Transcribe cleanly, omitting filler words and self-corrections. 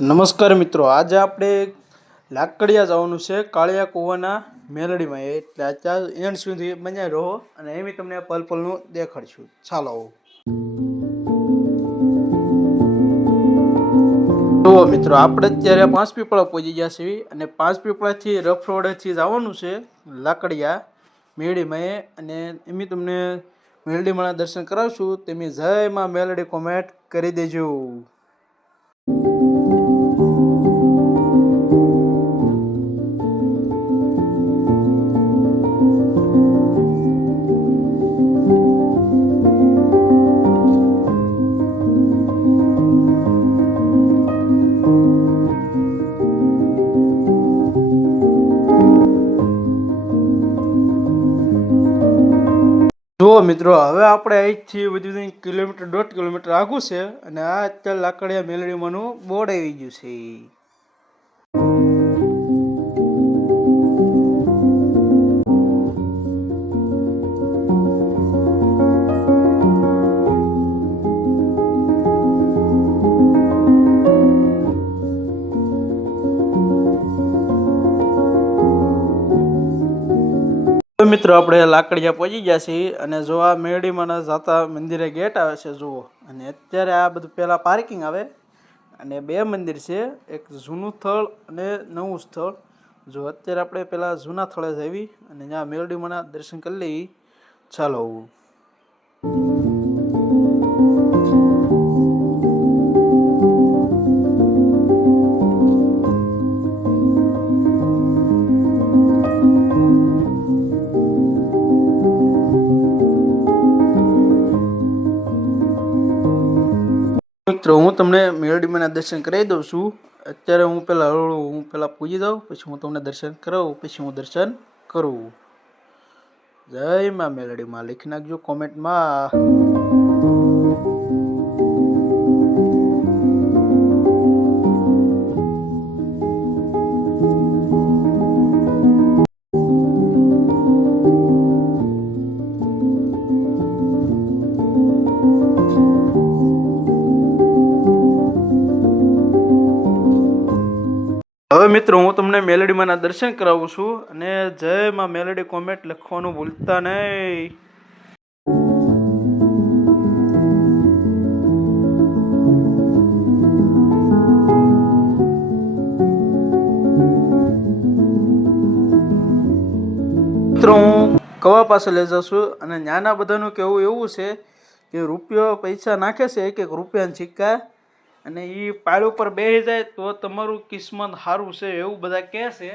નમસ્કાર મિત્રો, આજે આપણે લાકડિયા જવાનું છે કાળિયા કુવાના મેલડીમાં. એટલે અત્યારે એન્ડ સુધી બન્યા રહો અને એમ તમને પલ પલનું દેખાડશું. ચાલો જુઓ મિત્રો, આપણે અત્યારે પાંચ પીપળા પહોંચી ગયા છીએ અને પાંચ પીપળાથી રફ રોડેથી જવાનું છે લાકડિયા મેલડીમાં. અને એમ તમને મેલડીમાં દર્શન કરાવશું. તમે જય માં મેલડી કોમેન્ટ કરી દેજો. જુઓ મિત્રો, હવે આપણે અહીંથી બધું કિલોમીટર 1.5 કિલોમીટર આઘું છે અને આ અત્યારે લાકડિયા મેલડીમાંનું બોર્ડ આવી ગયું છે. મિત્રો, આપણે લાકડિયા પહોંચી ગયા છીએ અને જો આ મેરડીમાં જાતા મંદિરે ગેટ આવે છે જુઓ. અને અત્યારે આ બધું પહેલાં પાર્કિંગ આવે અને બે મંદિર છે, એક જૂનું સ્થળ અને નવું સ્થળ. જો અત્યારે આપણે પહેલાં જૂના સ્થળે જઈએ અને ત્યાં મેરડીમાંના દર્શન કરી લઈએ. ચાલો મિત્રો, હું તમને મેરડીમાંના દર્શન કરાવી દઉં છું. અત્યારે હું પહેલાં પૂજી જાઉં, પછી હું તમને દર્શન કરાવું, પછી હું દર્શન કરું. જય માં મેલડીમાં લખી નાખજો કોમેન્ટમાં. હવે મિત્રો, હું તમને મેલડીમાંના દર્શન કરાવું છું અને જય માં મેલડી કોમેન્ટ લખવાનું ભૂલતા નહીં. મિત્રો, હું કવા પાસે લઈ જાઉં છું અને નાના બધાનું કહેવું એવું છે કે રૂપિયો પૈસા નાખે છે, એક રૂપિયાના સિક્કા, અને એ પાળ ઉપર બેસી જાય તો તમારું કિસ્મત સારું છે એવું બધા કહે છે.